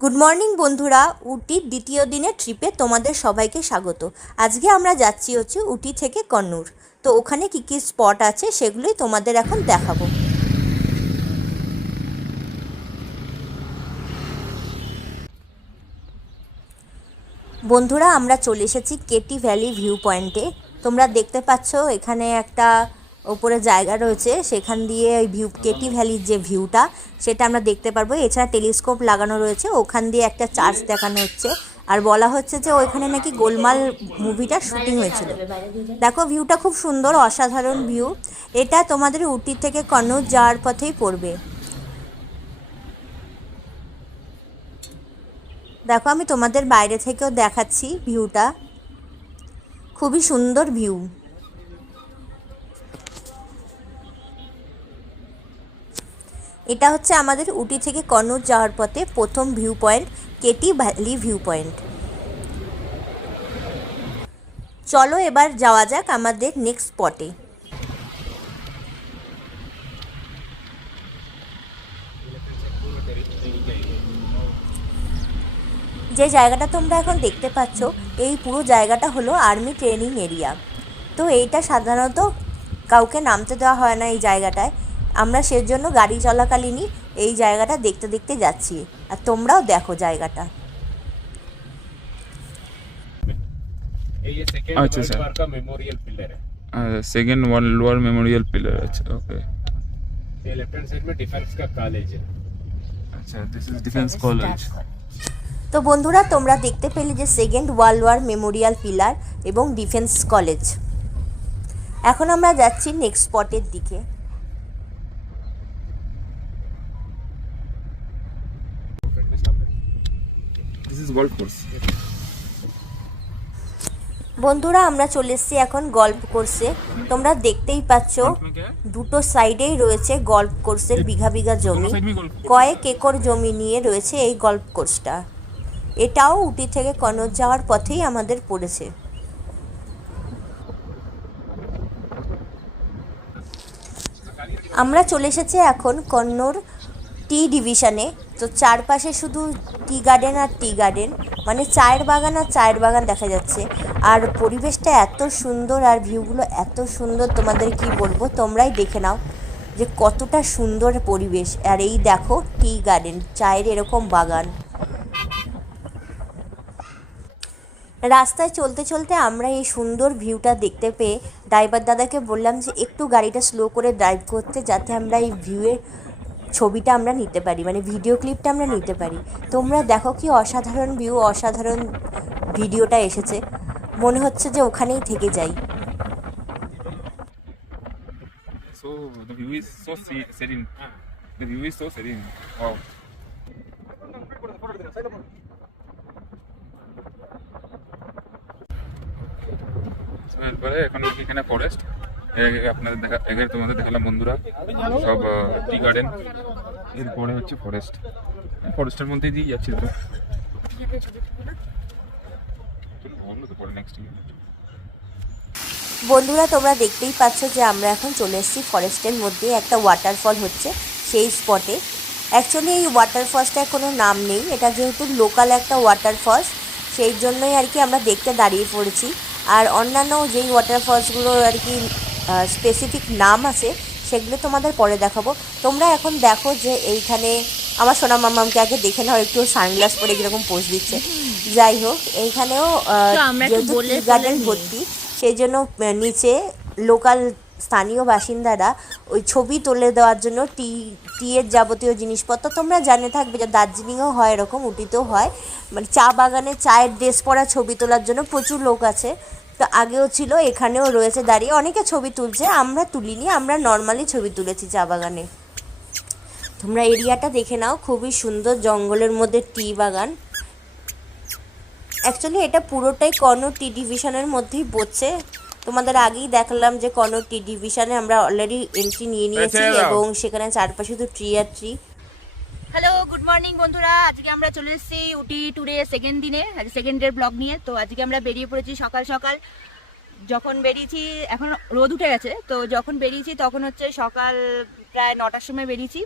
Good morning বন্ধুরা। উটির দ্বিতীয় দিনের ট্রিপে তোমাদের সবাইকে স্বাগত। আজকে আমরা যাচ্ছি হচ্ছে উটি থেকে কন্নুর তো ওখানে কী কী স্পট আছে সেগুলোই তোমাদের এখন দেখাবো। বন্ধুরা, আমরা চলে এসেছি কেটি ভ্যালি ভিউ পয়েন্টে তোমরা দেখতে পাচ্ছ এখানে একটা ওপরে জায়গা রয়েছে, সেখান দিয়ে ওই ভিউ কেটি ভ্যালির যে ভিউটা সেটা আমরা দেখতে পারব। এছাড়া টেলিস্কোপ লাগানো রয়েছে, ওখান দিয়ে একটা চার্জ দেখানো হচ্ছে। আর বলা হচ্ছে যে ওইখানে নাকি গোলমাল মুভিটা শুটিং হয়েছিল। দেখো ভিউটা খুব সুন্দর, অসাধারণ ভিউ এটা তোমাদের উটি থেকে কন্নৌজ যাওয়ার পথেই পড়বে। দেখো, আমি তোমাদের বাইরে থেকেও দেখাচ্ছি ভিউটা খুবই সুন্দর ভিউ এটা হচ্ছে আমাদের উটি থেকে কন্নৌজ যাওয়ার পথে প্রথম view point KT valley view point চলো এবার যাওয়া যাক আমাদের নেক্সট স্পটে যে জায়গাটা তোমরা এখন দেখতে পাচ্ছ, এই পুরো জায়গাটা হলো আর্মি ট্রেনিং এরিয়া তো এইটা সাধারণত কাউকে নামতে দেওয়া হয় না এই জায়গাটায়। আমরা সেজন্য গাড়ি চলাকালীনই এই জায়গাটা দেখতে দেখতে যাচ্ছি আর তোমরাও দেখো জায়গাটা ये सेकेंड अच्छा, वर्ल्ड सर। वार का मेमोरियल पिलर है second world war memorial pillar अच्छा ओके ये लेफ्ट हैंड साइड में डिफेंस का कॉलेज है अच्छा दिस इज डिफेंस कॉलेज তো বন্ধুরা তোমরা দেখতে পেলে যে second world war memorial pillar এবং ডিফেন্স কলেজ এখন আমরা যাচ্ছি নেক্সট স্পটের দিকে গল্প করছি। বন্ধুরা আমরা চলে এসেছি এখন গল্প কোর্সে তোমরা দেখতেই পাচ্ছ দুটো সাইডেই রয়েছে গল্প কোর্সের বিঘা বিঘা জমি। কয়েক একর জমি নিয়ে রয়েছে এই গল্প কোর্সটা। এটাও উটি থেকে কনজ যাওয়ার পথেই আমাদের পড়েছে। আমরা চলে এসেছি এখন কন্নড় টি ডিভিশনে, তো চারপাশে শুধু টি গার্ডেন আর টি গার্ডেন মানে চায়ের বাগান আর চায়ের বাগান দেখা যাচ্ছে। আর পরিবেশটা এত সুন্দর আর ভিউগুলো এত সুন্দর, তোমাদের কি বলব? তোমরাই দেখে নাও যে কতটা সুন্দর পরিবেশ। আর এই দেখো টি গার্ডেন, চায়ের এরকম বাগান। রাস্তায় চলতে চলতে আমরা এই সুন্দর ভিউটা দেখতে পেয়ে ড্রাইভার দাদাকে বললাম যে, একটু গাড়িটা স্লো করে ড্রাইভ করতে, যাতে আমরা এই ভিউয়ের ছবিটা আমরা নিতে পারি মানে ভিডিও ক্লিপটা আমরা নিতে পারি। তোমরা দেখো কি অসাধারণ ভিউ অসাধারণ ভিডিওটা এসেছে। মনে হচ্ছে যে ওখানেই থেকে যাই। এখন এখানে ফরেস্ট আপনাদের দেখা তোমাদের দেখালাম বন্ধুরা, সব টি গার্ডেন এরপরে হচ্ছে ফরেস্ট ফরেস্টের দিয়ে যাচ্ছি তো। বন্ধুরা, তোমরা দেখতেই পাচ্ছ যে আমরা এখন চলে এসেছি ফরেস্টের মধ্যে। একটা ওয়াটারফল হচ্ছে সেই স্পটে অ্যাকচুয়ালি এই ওয়াটারফলসটার কোনো নাম নেই। এটা যেহেতু লোকাল একটা ওয়াটারফলস সেই জন্যই আর কি আমরা দেখতে দাঁড়িয়ে পড়েছি। আর অন্যান্য যেই ওয়াটারফলসগুলোর আর কি স্পেসিফিক নাম আছে সেগুলো তোমাদের পরে দেখাবো। তোমরা এখন দেখো যে এইখানে আমার সোনা মামামকে আগে দেখে নাও একটু সানগ্লাস পরে কীরকম পোজ দিচ্ছে। যাই হোক এইখানেও যেহেতু গার্ডেন ভর্তি সেই জন্য নিচে লোকাল স্থানীয় বাসিন্দারা ওই ছবি তুলে দেওয়ার জন্য টি টিয়ের যাবতীয় জিনিসপত্র তোমরা জানে থাকবে যে দার্জিলিংয়েও হয় এরকম উটিতেও হয়। মানে চা বাগানে চায়ের ড্রেস পরা ছবি তোলার জন্য প্রচুর লোক আছে। তো আগেও ছিল এখানেও রয়েছে। দাঁড়িয়ে অনেকে ছবি তুলছে আমরা তুলিনি আমরা নর্মালি ছবি তুলেছি চা বাগানে। তোমরা এরিয়াটা দেখে নাও খুবই সুন্দর জঙ্গলের মধ্যে টি বাগান। অ্যাকচুয়ালি এটা পুরোটাই কর্ণ টি ডিভিশনের মধ্যেই পড়ছে। তোমাদের আগেই দেখলাম যে কর্ণ টি ডিভিশনে আমরা অলরেডি এন্ট্রি নিয়ে নিয়েছি এবং সেখানে চারপাশে তো ট্রি আর ট্রি গুড মর্নিং বন্ধুরা। আজকে আমরা চলে এসেছি উটি ট্যুরে সেকেন্ড দিনে আজ সেকেন্ড ডের ব্লগ নিয়ে। তো আজকে আমরা বেরিয়ে পড়েছি সকাল সকাল। যখন বেরিয়েছি এখন রোদ উঠে গেছে তো যখন বেরিয়েছি তখন হচ্ছে সকাল প্রায় নটার সময় বেরিয়েছি।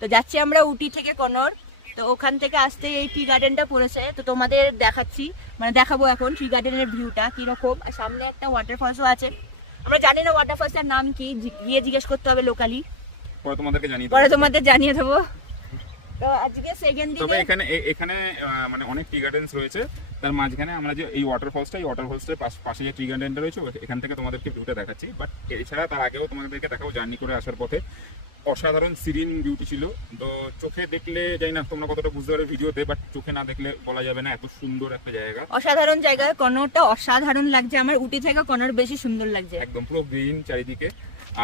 তো যাচ্ছি আমরা উটি থেকে কনর তো ওখান থেকে আসতে এই টি গার্ডেনটা পড়েছে। তো তোমাদের দেখাচ্ছি মানে দেখাবো এখন টি গার্ডেনের ভিউটা কীরকম। আর সামনে একটা ওয়াটারফলসও আছে। আমরা জানি না ওয়াটারফলসটার নাম কি গিয়ে জিজ্ঞেস করতে হবে লোকালি পরে তোমাদেরকে জানিয়ে পরে তোমাদের জানিয়ে দেবো। তো আজকে সেকেন্ড তবে এখানে এখানে মানে অনেক টি গার্ডেন্স রয়েছে। তার মাঝখানে আমরা যে এই ওয়াটারফলসটা এই ওয়াটারফলসের পাশে যে টি গার্ডেনটা রয়েছে এখান থেকে তোমাদেরকে ভিউটা দেখাচ্ছি। বাট এছাড়া তার আগেও তোমাদেরকে দেখাবো জার্নি করে আসার পথে। অসাধারণ সিরিন বিউটি ছিল। তো চোখে দেখলে জানি না তোমরা কতটা বুঝতে পারবে ভিডিওতে বাট চোখে না দেখলে বলা যাবে না এত সুন্দর একটা জায়গা। অসাধারণ জায়গায় কর্নরটা অসাধারণ লাগছে। আমার উটি থেকে কর্নর বেশি সুন্দর লাগছে। একদম পুরো গ্রিন চারিদিকে।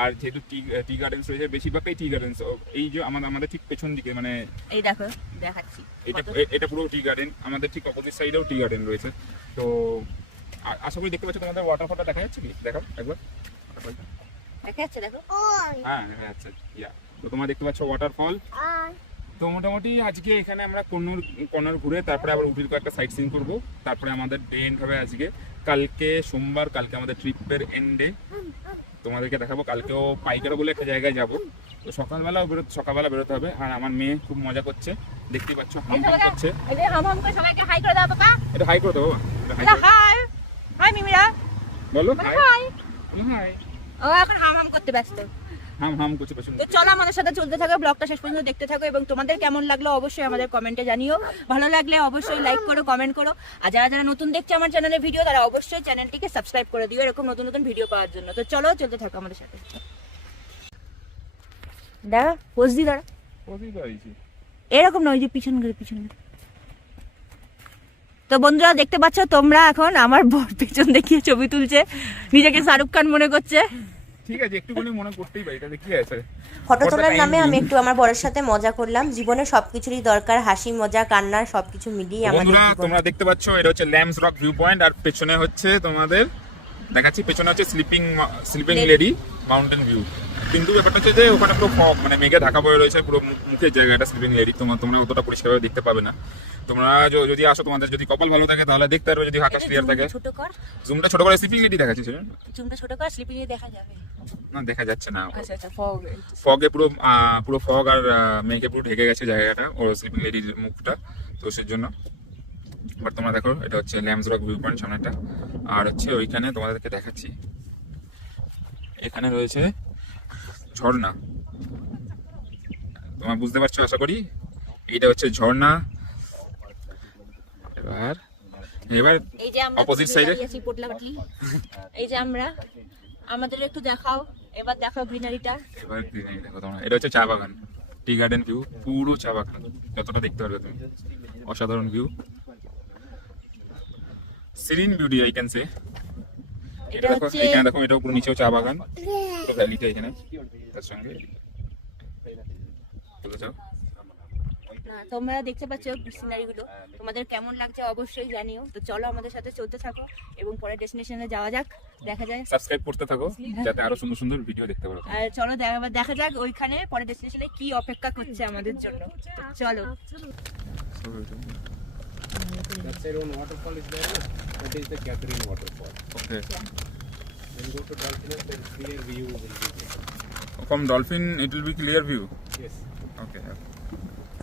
আর যেহেতু টি টি গার্ডেন্স রয়েছে বেশিরভাগটাই টি গার্ডেন্স এই যে আমাদের আমাদের ঠিক পেছন দিকে মানে এই দেখো দেখাচ্ছি। এটা এটা পুরো টি গার্ডেন আমাদের ঠিক অপোজিট সাইডেও টি গার্ডেন রয়েছে। তো আশা করি দেখতে পাচ্ছ তোমাদের ওয়াটারফলটা দেখা যাচ্ছে কি? দেখো একবার। দেখা যাচ্ছে দেখো। হ্যাঁ দেখা যাচ্ছে ইয়া তো তোমরা দেখতে পাচ্ছ ওয়াটারফল তো মোটামুটি আজকে এখানে আমরা কন্নূর ঘুরে তারপরে আবার উঠির কয়েকটা সাইট সিন করব। তারপরে আমাদের ডে এন্ড হবে আজকে। কালকে সোমবার কালকে আমাদের ট্রিপের এন্ডে তোমাদেরকে দেখাবো কালকেও পাইকারো বলে একটা জায়গায় যাব। তো সকালবেলা বেরোতে সকালবেলা বেরোতে হবে। আর আমার মেয়ে খুব মজা করছে। দেখতে পাচ্ছ হাম হাম করছে। হাই করে দাও বাবা এটা হাই করে দেবো এটা হাই মিমিরা। বলো হাই হাই ও এখন হাম হাম করতে ব্যস্ত। হাম হাম করছে পেছনে তো চলো আমাদের সাথে চলতে থাকো ব্লগটা শেষ পর্যন্ত দেখতে থাকো এবং তোমাদের কেমন লাগল অবশ্যই আমাদের কমেন্টে জানিও। ভালো লাগলে অবশ্যই লাইক করো কমেন্ট করো। আর যারা যারা নতুন দেখছে আমার চ্যানেলের ভিডিও তারা অবশ্যই চ্যানেলটিকে সাবস্ক্রাইব করে দিও এরকম নতুন নতুন ভিডিও পাওয়ার জন্য। তো চলো চলতে থাকো আমাদের সাথে। দাঁড়া পোজ দি দাঁড়া। এরকম নয় যে পিছন পিছন। তো বন্ধুরা দেখতে পাচ্ছ তোমরা এখন আমার বর পেছন দেখিয়ে ছবি তুলছে। নিজেকে শাহরুখ খান মনে করছে। ঠিক আছে একটুখানি মনে করতেই পারি তাতে কি আছে? ফটো তোলার নামে আমি একটু আমার বরের সাথে মজা করলাম। জীবনে সবকিছুরই দরকার হাসি মজা কান্না সবকিছু মিলিয়ে আমাদের তোমরা দেখতে পাচ্ছ এটা হচ্ছে ল্যাম্পস রক ভিউ পয়েন্ট আর পেছনে হচ্ছে তোমাদের দেখাচ্ছি পেছনে হচ্ছে sleeping sleeping lady mountain view কিন্তু ব্যাপারটা হচ্ছে যে ওখানে পুরো ফগ মানে মেঘে ঢাকা পড়ে রয়েছে পুরো মুখের জায়গাটা স্লিপিং লেডি তোমরা তোমরা অতটা পরিষ্কারভাবে দেখতে পাবে না। তোমরা যদি আসো তোমাদের যদি কপাল ভালো থাকে তাহলে দেখতে পারবে যদি আকাশ ক্লিয়ার থাকে। ছোট কর। জুমটা ছোট করে স্লিপিং লেডি দেখাচ্ছি সেজন্য। চুমটা ছোট কর স্লিপিং দেখা যাবে। না দেখা যাচ্ছে না। আচ্ছা আচ্ছা ফগ ফগে পুরো পুরো ফগ আর মেঘে পুরো ঢেকে গেছে জায়গাটা ওর স্লিপিং লেডির মুখটা। তো সেই জন্য বাট তোমরা দেখো এটা হচ্ছে ল্যাম্পস রক ভিউ পয়েন্ট সামনেটা আর হচ্ছে ওইখানে তোমাদেরকে দেখাচ্ছি। এখানে রয়েছে ঝর্ণা। তোমরা বুঝতে পারছ আশা করি? এইটা হচ্ছে ঝর্ণা এবার এবার এই যে আমরা Opposite দুজনে side এ? দাঁড়িয়ে আছি পোটলা পাটলি এই যে আমরা আমাদের একটু দেখাও এবার দেখাও গ্রিনারিটা এবার greenery দেখো তোমরা। এটা হচ্ছে চা বাগান টি গার্ডেন ভিউ পুরো চা বাগান। যতটা দেখতে পারবে তুমি। অসাধারণ view. Serene beauty I can say এটা এটা দেখো এখানে দেখো এটাও পুরো নিচেও চা বাগান। তো ভ্যালিটা এখানে। তার সঙ্গে চলে যাও। তোমরা দেখতে পাচ্ছ সিনারি গুলো তোমাদের কেমন লাগছে অবশ্যই জানিও তো চলো আমাদের সাথে চলতে থাকো এবং পরে ডেস্টিনেশনে যাওয়া যাক দেখা যায় সাবস্ক্রাইব করতে থাকো যাতে আরও সুন্দর সুন্দর ভিডিও দেখতে পারো আর চলো দেখা দেখা যাক ওইখানে পরে ডেস্টিনেশনে কি অপেক্ষা করছে আমাদের জন্য তো চলো That side one waterfall is there. That is the Catherine waterfall. Okay When you go to Dolphinus, then clear view will be there. From Dolphin it will be clear view Yes. Okay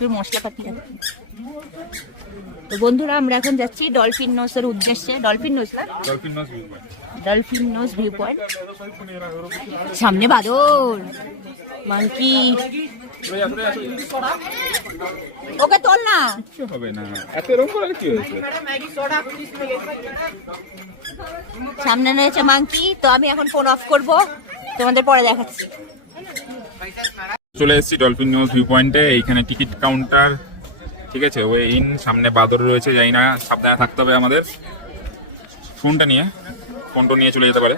প্রচুর মশলাপাতি আছে। তো বন্ধুরা আমরা এখন যাচ্ছি dolphin নোসের উদ্দেশ্যে। Dolphin নোস না? ডলফিন নোস ভিউ পয়েন্ট সামনে বাদল। মাঙ্কি ওকে তোল না। কিছু হবে না। এত রং করে কি হয়েছে? সামনে রয়েছে মাঙ্কি তো আমি এখন ফোন অফ করব। তোমাদের পরে দেখাচ্ছি। চলে এসেছি ডলফিন নিউজ ভিউ পয়েন্টে এইখানে টিকিট কাউন্টার ঠিক আছে? ওই ইন সামনে বাদর রয়েছে যাই না, সাবধানে থাকতে হবে আমাদের। ফোনটা নিয়ে ফোনটা নিয়ে চলে যেতে পারে।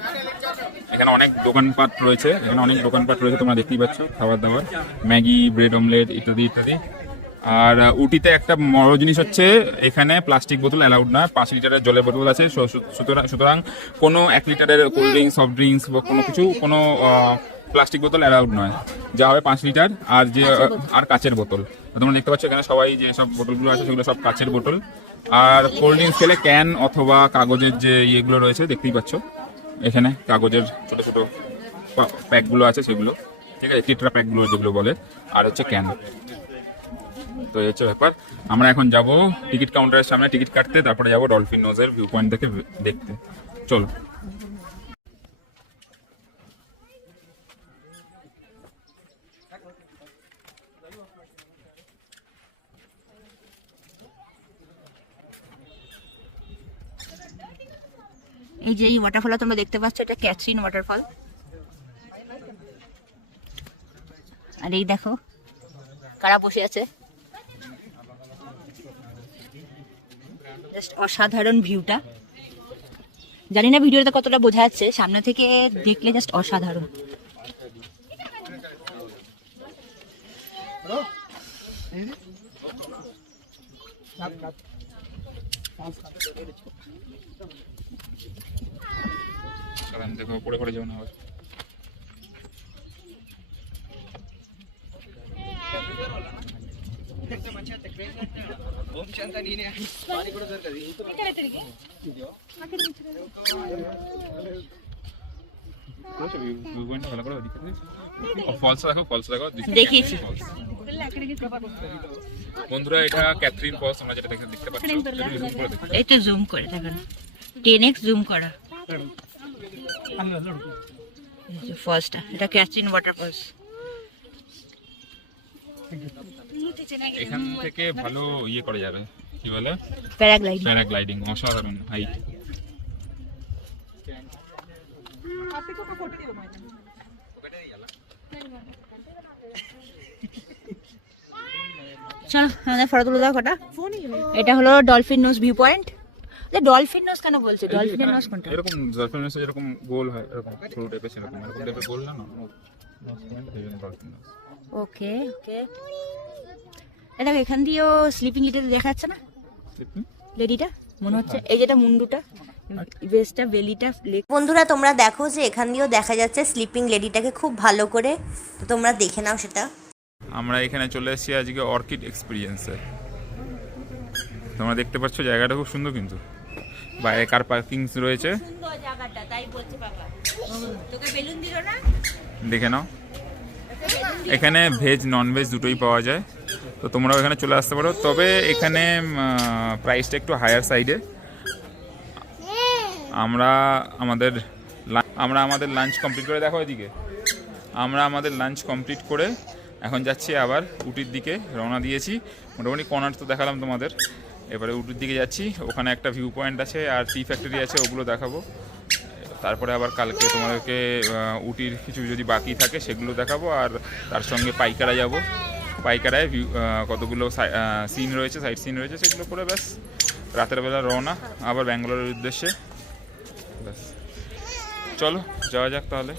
এখানে অনেক দোকানপাট রয়েছে, এখানে অনেক দোকানপাট রয়েছে, তোমরা দেখতেই পাচ্ছ খাবার দাবার ম্যাগি ব্রেড অমলেট ইত্যাদি ইত্যাদি। আর উটিতে একটা বড় জিনিস হচ্ছে, এখানে প্লাস্টিক বোতল অ্যালাউড না, পাঁচ লিটারের জলের বোতল আছে। সুতরাং সুতরাং কোনো এক লিটারের কোল্ড ড্রিঙ্কস সফট ড্রিঙ্কস বা কোনো কিছু, কোনো প্লাস্টিক বোতল অ্যালাউড নয়। যা হবে পাঁচ লিটার আর যে আর কাচের বোতল। তোমরা দেখতে পাচ্ছ এখানে সবাই যে সব বোতলগুলো আছে সেগুলো সব কাচের বোতল। আর কোল্ড ড্রিঙ্কস খেলে ক্যান অথবা কাগজের যে ইয়েগুলো রয়েছে দেখতেই পাচ্ছ। এখানে কাগজের ছোট ছোট প্যাকগুলো আছে সেগুলো। ঠিক আছে টিটরা প্যাকগুলো যেগুলো বলে। আর হচ্ছে ক্যান। তো এই হচ্ছে ব্যাপার। আমরা এখন যাব টিকিট কাউন্টারের সামনে। টিকিট কাটতে তারপরে যাব ডলফিন নোজের ভিউ পয়েন্ট থেকে দেখতে। চলো। এই যে এই ওয়াটারফল তোমরা দেখতে পাচ্ছ, এটা ক্যাথরিন ওয়াটারফল আর এই দেখো, কারা বসে আছে। জাস্ট অসাধারণ ভিউটা জানি না ভিডিওতে কতটা বোঝা যাচ্ছে, সামনে থেকে দেখলে জাস্ট অসাধারণ। কারণ দেখো পড়ে পড়ে যাও না আবার। করেছ view- view দেখিয়েছি। falls। বন্ধুরা এটা ক্যাথরিন ফলস আমরা যেটা দেখতে পাচ্ছি। জুম করে দেখেন টেন এক্স জুম করা। ফার্স্টটা এটা ক্যাথরিন ওয়াটার ফলস এখান থেকে ভালো ইয়ে করা যাবে। কি বলে? প্যারাগ্লাইডিং প্যারাগ্লাইডিং অসাধারণ হাইট চলো আমাদের ফটো তুলে দাও কটা। এটা হলো Dolphin Nose view point Dolphin Nose কেন বলছে? ডলফিনের নোজ কোনটা? এরকম ডলফিন যেরকম গোল হয় এরকম ছোট টাইপের সেরকম এরকম টাইপের গোল না না ওকে ওকে এটা এখান দিয়েও স্লিপিং লিটাতে দেখা যাচ্ছে না? লেডিটা মনে হচ্ছে এই যেটা মুন্ডুটা। বেসটা বেলিটা বন্ধুরা তোমরা দেখো যে এখান দিয়েও দেখা যাচ্ছে স্লিপিং লেডিটাকে খুব ভালো করে। তো তোমরা দেখে নাও সেটা। আমরা এখানে চলে এসেছি আজকে অর্কিড এক্সপিরিয়েন্সে তোমরা দেখতে পাচ্ছ জায়গাটা খুব সুন্দর কিন্তু। বাইরে কার পার্কিং রয়েছে। সুন্দর জায়গাটা তাই বলছে বাবা। তোকে বেলুন দিল না? দেখে নাও। এখানে ভেজ নন ভেজ দুটোই পাওয়া যায়। তো তোমরাও এখানে চলে আসতে পারো। তবে এখানে প্রাইসটা একটু হায়ার সাইডে আমরা আমাদের আমরা আমাদের লাঞ্চ কমপ্লিট করে, দেখো এদিকে। আমরা আমাদের লাঞ্চ কমপ্লিট করে এখন যাচ্ছি আবার উটির দিকে, রওনা দিয়েছি। মোটামুটি কর্নার তো দেখালাম তোমাদের। এবারে উটির দিকে যাচ্ছি, ওখানে একটা ভিউ পয়েন্ট আছে আর টি ফ্যাক্টরি আছে, ওগুলো দেখাবো। তারপরে আবার কালকে তোমাদেরকে উটির কিছু যদি বাকি থাকে সেগুলো দেখাবো আর তার সঙ্গে পাইকারা যাব। পাইকারায় ভিউ কতগুলো সিন রয়েছে সাইড সিন রয়েছে, সেগুলো করে ব্যাস। রাতের বেলা রওনা, আবার ব্যাঙ্গালোরের উদ্দেশ্যে। চলো যাওয়া যাক তাহলে।